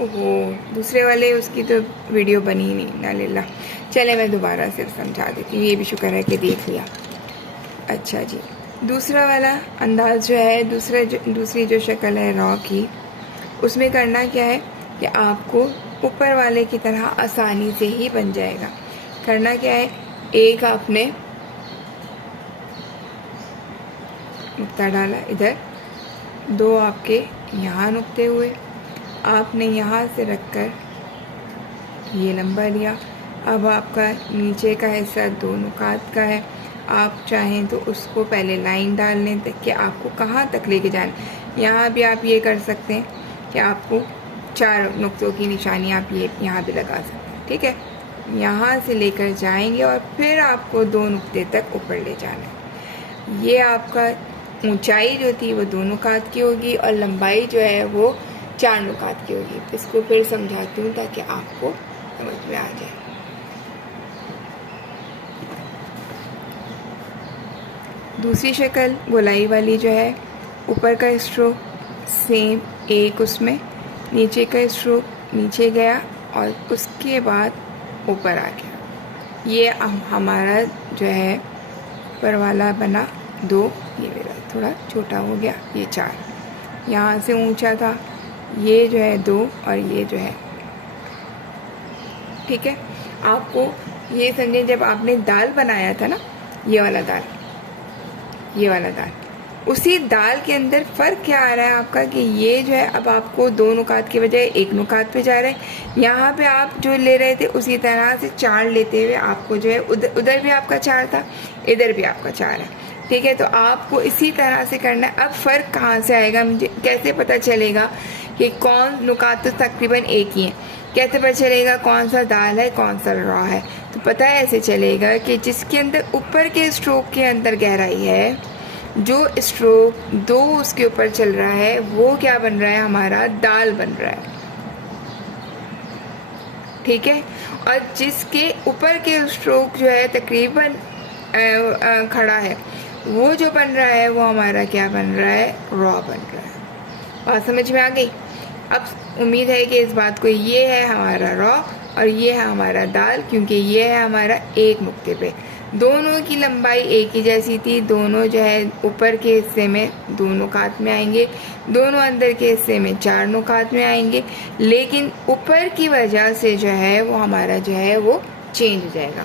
ओहो, दूसरे वाले उसकी तो वीडियो बनी ही नहीं ना लिल्ला। चले मैं दोबारा से समझा देती हूँ, ये भी शुक्र है कि देख लिया। अच्छा जी, दूसरा वाला अंदाज जो है, दूसरी जो शक्ल है रॉ की, उसमें करना क्या है कि आपको ऊपर वाले की तरह आसानी से ही बन जाएगा। करना क्या है, एक आपने नुक्ता डाला इधर, दो आपके यहाँ नुक्ते हुए, आपने यहाँ से रखकर ये लंबा लिया। अब आपका नीचे का हिस्सा दो नुकात का है, आप चाहें तो उसको पहले लाइन डाल लें कि आपको कहाँ तक लेके जाना। यहाँ भी आप ये कर सकते हैं कि आपको 4 नुक्तों की निशानी आप ये यहाँ भी लगा सकते हैं, ठीक है। यहाँ से लेकर जाएंगे और फिर आपको 2 नुक्ते तक ऊपर ले जाना है। ये आपका ऊंचाई जो थी वो 2 नुकात की होगी और लंबाई जो है वो 4 नुकात की होगी। इसको फिर समझाती हूँ ताकि आपको समझ में आ जाए। दूसरी शक्ल गोलाई वाली जो है, ऊपर का स्ट्रोक सेम एक, उसमें नीचे का स्ट्रोक नीचे गया और उसके बाद ऊपर आ गया। ये हमारा जो है ऊपर वाला बना 2, ये मेरा थोड़ा छोटा हो गया, ये 4। यहाँ से ऊंचा था, ये जो है 2 और ये जो है, ठीक है। आपको ये समझें, जब आपने दाल बनाया था ना, ये वाला दाल, ये वाला दाल, उसी दाल के अंदर फ़र्क क्या आ रहा है आपका कि ये जो है अब आपको 2 नुकात की बजाय 1 नुकात पे जा रहे हैं। यहाँ पे आप जो ले रहे थे उसी तरह से 4 लेते हुए आपको जो है उधर भी आपका 4 था, इधर भी आपका 4 है, ठीक है। तो आपको इसी तरह से करना है। अब फ़र्क कहाँ से आएगा, मुझे कैसे पता चलेगा कि कौन नुकात तो तकरीबन एक ही हैं, कैसे पता चलेगा कौन सा दाल है कौन सा रॉ है। तो पता है ऐसे चलेगा कि जिसके अंदर ऊपर के स्ट्रोक के अंदर गहराई है, जो स्ट्रोक 2 उसके ऊपर चल रहा है, वो क्या बन रहा है, हमारा दाल बन रहा है, ठीक है। और जिसके ऊपर के स्ट्रोक जो है तकरीबन खड़ा है, वो जो बन रहा है वो हमारा क्या बन रहा है, रॉ बन रहा है। और समझ में आ गई। अब उम्मीद है कि इस बात को, ये है हमारा रॉ और ये है हमारा दाल, क्योंकि ये है हमारा एक नुक्ते पे। दोनों की लंबाई एक ही जैसी थी, दोनों जो है ऊपर के हिस्से में 2 नुकात में आएंगे, दोनों अंदर के हिस्से में 4 नुकात में आएंगे, लेकिन ऊपर की वजह से जो है वो हमारा जो है वो चेंज हो जाएगा।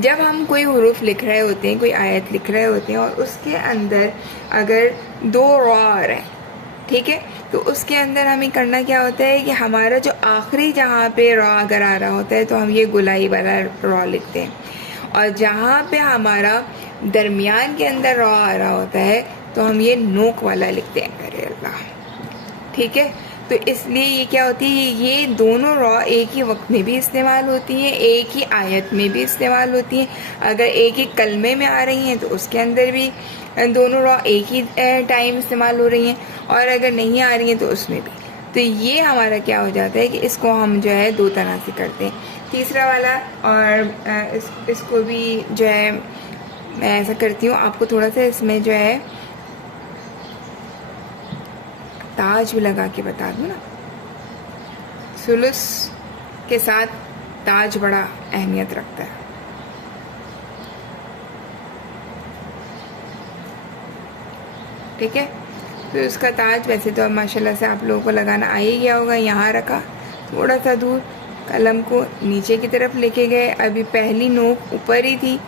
जब हम कोई हुरूफ लिख रहे होते हैं, कोई आयत लिख रहे होते हैं और उसके अंदर अगर 2 रॉ आ रहे हैं, ठीक है, तो उसके अंदर हमें करना क्या होता है कि हमारा जो आखिरी जहाँ पे रॉ अगर आ रहा होता है तो हम ये गोलाई वाला रॉ लिखते हैं, और जहाँ पे हमारा दरमियान के अंदर रॉ आ रहा होता है तो हम ये नोक वाला लिखते हैं, अरे अल्लाह, ठीक है। तो इसलिए ये क्या होती है, ये दोनों रॉ एक ही वक्त में भी इस्तेमाल होती हैं, एक ही आयत में भी इस्तेमाल होती हैं। अगर एक ही कलमे में आ रही हैं तो उसके अंदर भी दोनों रॉ एक ही टाइम इस्तेमाल हो रही हैं, और अगर नहीं आ रही हैं तो उसमें भी। तो ये हमारा क्या हो जाता है कि इसको हम जो है 2 तरह से करते हैं। तीसरा वाला, और इसको भी जो है मैं ऐसा करती हूँ, आपको थोड़ा सा इसमें जो है ताज भी लगा के बता दूँ ना, सुलुस के साथ ताज बड़ा अहमियत रखता है, ठीक है। तो उसका ताज वैसे तो अब माशाल्लाह से आप लोगों को लगाना आ ही गया होगा। यहाँ रखा, थोड़ा सा दूर, कलम को नीचे की तरफ लेके गए, अभी पहली नोक ऊपर ही थी,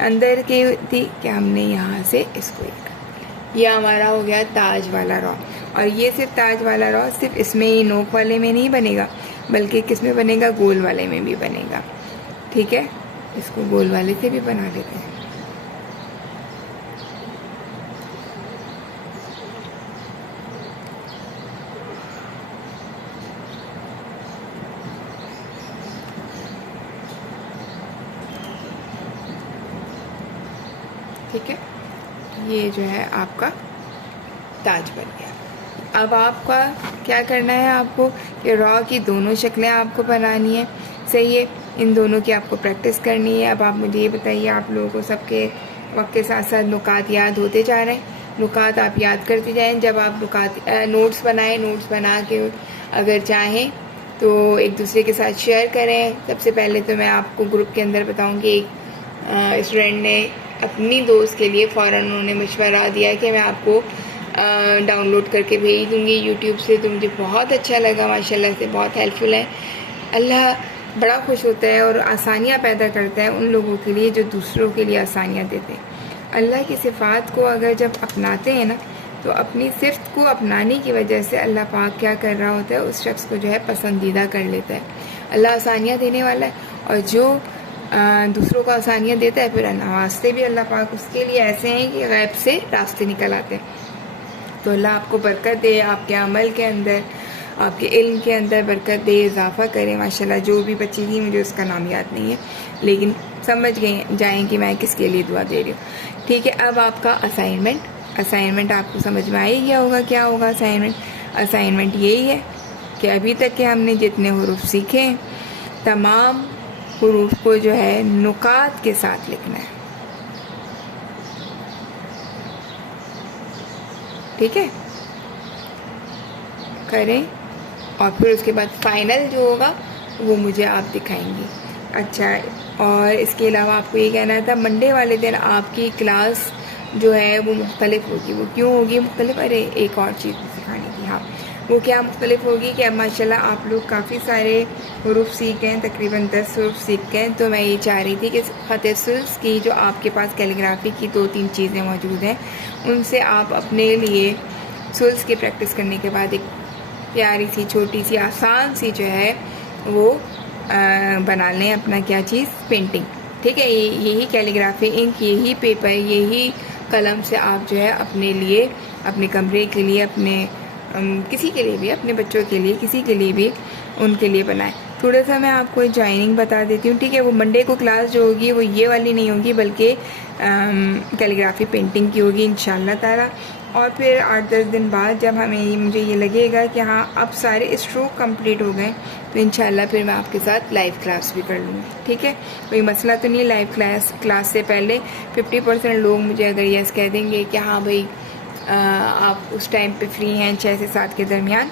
अंदर की थी कि हमने यहाँ से इसको ये हमारा हो गया ताज वाला रॉ। और ये सिर्फ ताज वाला रॉ सिर्फ इसमें ही नोक वाले में नहीं बनेगा, बल्कि किस में बनेगा, गोल वाले में भी बनेगा, ठीक है। इसको गोल वाले से भी बना लेते हैं। ठीक है, ये जो है आपका ताज बन गया। अब आपका क्या करना है, आपको कि रॉ की दोनों शक्लें आपको बनानी है, सही है। इन दोनों की आपको प्रैक्टिस करनी है। अब आप मुझे ये बताइए, आप लोगों को सबके वक्त के साथ साथ नुकात याद होते जा रहे हैं? नुकात आप याद करते जाएं। जब आप नोट्स बना के अगर चाहें तो एक दूसरे के साथ शेयर करें। सबसे पहले तो मैं आपको ग्रुप के अंदर बताऊंगी, एक स्टूडेंट ने अपनी दोस्त के लिए फ़ौरन उन्होंने मशवरा दिया कि मैं आपको डाउनलोड करके भेज दूँगी यूट्यूब से। तो मुझे बहुत अच्छा लगा, माशाल्लाह से बहुत हेल्पफुल है। अल्लाह बड़ा खुश होता है और आसानियाँ पैदा करता है उन लोगों के लिए जो दूसरों के लिए आसानियाँ देते हैं। अल्लाह की सिफ़ात को अगर जब अपनाते हैं ना, तो अपनी सिफ़त को अपनाने की वजह से अल्लाह पाक क्या कर रहा होता है, उस शख्स को जो है पसंदीदा कर लेता है। अल्लाह आसानियाँ देने वाला है, और जो दूसरों को आसानियाँ देता है, फिर नवाज़ते भी अल्लाह पाक उसके लिए ऐसे हैं कि गैब से रास्ते निकल आते हैं। तो अल्लाह आपको बरकत दे, आपके अमल के अंदर, आपके इल्म के अंदर बरकत दे, इजाफ़ा करे। माशाल्लाह जो भी बच्ची थी, मुझे उसका नाम याद नहीं है, लेकिन समझ गए जाएँ कि मैं किसके लिए दुआ दे रही हूँ। ठीक है, अब आपका असाइनमेंट आपको समझ में आ ही गया होगा। क्या होगा असाइनमेंट यही है कि अभी तक के हमने जितने हुरूफ सीखे हैं, तमाम हुरूफ को जो है नुकात के साथ लिखना है। ठीक है, करें, और फिर उसके बाद फाइनल जो होगा वो मुझे आप दिखाएंगी। अच्छा, और इसके अलावा आपको ये कहना था, मंडे वाले दिन आपकी क्लास जो है वो मुख्तलिफ होगी। वो क्यों होगी मुख्तलिफ? अरे एक और चीज़ सिखाने की, हाँ, वो क्या मुख्तलिफ होगी कि अब माशाल्लाह आप लोग काफ़ी सारे हुरूफ सीख गए, तकरीबन 10 हुरूफ सीख गए। तो मैं ये चाह रही थी कि ख़त सुल्स की जो आपके पास कैलीग्राफी की 2-3 चीज़ें मौजूद हैं, उनसे आप अपने लिए सुल्स की प्रैक्टिस करने के बाद एक प्यारी सी, छोटी सी, आसान सी जो है वो बना लें अपना क्या चीज़, पेंटिंग। ठीक है, यही कैलीग्राफी इंक, यही पेपर, यही कलम से आप जो है अपने लिए, अपने कमरे के लिए, अपने किसी के लिए भी, अपने बच्चों के लिए, किसी के लिए भी, उनके लिए बनाएं। थोड़ा सा मैं आपको जॉइनिंग बता देती हूँ। ठीक है, वो मंडे को क्लास जो होगी वो ये वाली नहीं होगी, बल्कि कैलीग्राफी पेंटिंग की होगी इंशाल्लाह ताला। और फिर 8-10 दिन बाद जब मुझे ये लगेगा कि हाँ अब सारे स्ट्रोक कंप्लीट हो गए, तो इंशाल्लाह फिर मैं आपके साथ लाइव क्लास भी कर लूँगी। ठीक है, कोई मसला तो नहीं। लाइव क्लास से पहले 50% लोग मुझे अगर यस कह देंगे कि हाँ भाई आप उस टाइम पे फ्री हैं 6 से 7 के दरमियान,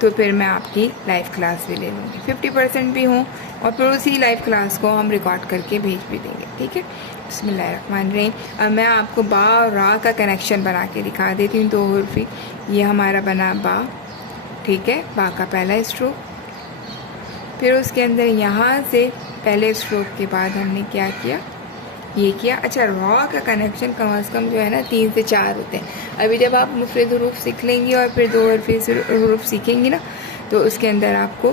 तो फिर मैं आपकी लाइव क्लास भी ले लूँगी। 50% भी हों, और फिर उसी लाइव क्लास को हम रिकॉर्ड करके भेज भी देंगे। ठीक है, बिस्मिल्लाहिर्रहमानिर्रहीम। अब मैं आपको बा और रा का कनेक्शन बना के दिखा देती हूँ। 2 हुर्फ़ी, ये हमारा बना बा। ठीक है, बा का पहला स्ट्रोक, फिर उसके अंदर यहाँ से पहले स्ट्रोक के बाद हमने क्या किया, ये किया। अच्छा, रॉ का कनेक्शन कम अज़ कम जो है ना 3 से 4 होते हैं। अभी जब आप मुफ़रद हुरूफ सीख लेंगी और फिर 2 हर्फ़ी हुरूफ सीखेंगी ना, तो उसके अंदर आपको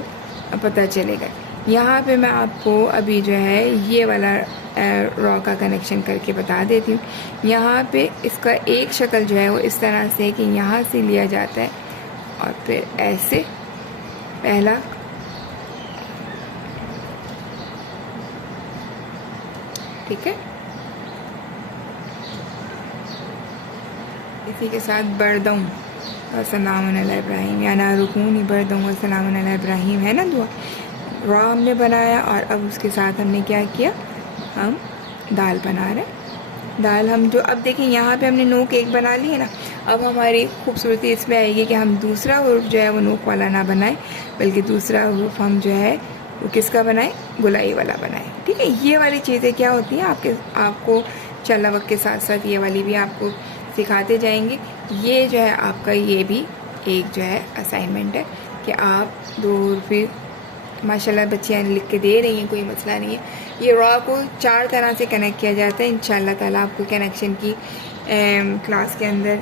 पता चलेगा। यहाँ पे मैं आपको अभी जो है ये वाला रॉ का कनेक्शन करके बता देती हूँ। यहाँ पे इसका एक शक्ल जो है वो इस तरह से कि यहाँ से लिया जाता है और फिर ऐसे पहला, ठीक है, इसी के साथ बरदऊँ वसलाम अला इब्राहीम, या ना रुकूनी बरदऊँ वसलाम अला इब्राहीम, है ना दुआ। रॉ हमने बनाया, और अब उसके साथ हमने क्या किया, हम दाल बना रहे हैं। दाल हम जो, अब देखिए यहाँ पे हमने नोक एक बना ली है ना, अब हमारी खूबसूरती इसमें आएगी कि हम दूसरा हुर्फ जो है वो नोक वाला ना बनाए, बल्कि दूसरा हुर्फ हम जो है वो किसका बनाए, गुलाई वाला बनाए। ठीक है, ये वाली चीज़ें क्या होती हैं आपको चला वक्त के साथ साथ ये वाली भी आपको सिखाते जाएंगे। ये जो है आपका, ये भी एक जो है असाइनमेंट है कि आप 2 हुर्फ़ी, माशाल्लाह बच्चियाँ लिख के दे रही हैं, कोई मसला नहीं है। ये रॉ को 4 तरह से कनेक्ट किया जाता है। इंशाल्लाह ताला आपको कनेक्शन की क्लास के अंदर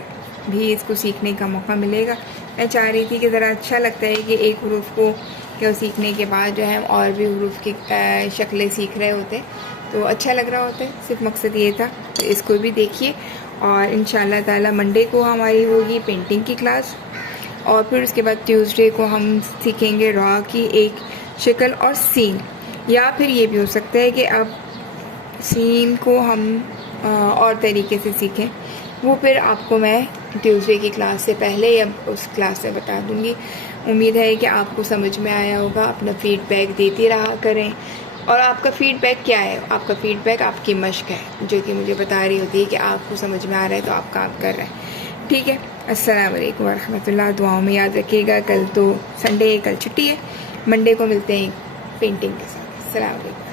भी इसको सीखने का मौका मिलेगा। मैं चाह रही थी कि ज़रा अच्छा लगता है कि एक हुरूफ को क्या सीखने के बाद जो है हम और भी हुरूफ की शक्लें सीख रहे होते, तो अच्छा लग रहा होता है। सिर्फ मकसद ये था। तो इसको भी देखिए, और इंशाल्लाह ताला मंडे को हमारी होगी पेंटिंग की क्लास, और फिर उसके बाद ट्यूसडे को हम सीखेंगे रॉ की एक शक्ल और सीन। या फिर ये भी हो सकता है कि अब सीन को हम और तरीके से सीखें, वो फिर आपको मैं ट्यूसडे की क्लास से पहले या उस क्लास से बता दूंगी। उम्मीद है कि आपको समझ में आया होगा। अपना फ़ीडबैक देते रहा करें, और आपका फ़ीडबैक क्या है, आपका फ़ीडबैक आपकी मश्क है, जो कि मुझे बता रही होती है कि आपको समझ में आ रहा है तो आप काम कर रहे हैं। ठीक है, अस्सलाम वालेकुम वरहमतुल्लाह। दुआओं में याद रखिएगा। कल तो संडे, कल छुट्टी है, मंडे को मिलते हैं पेंटिंग के साथ। अस्सलाम वालेकुम।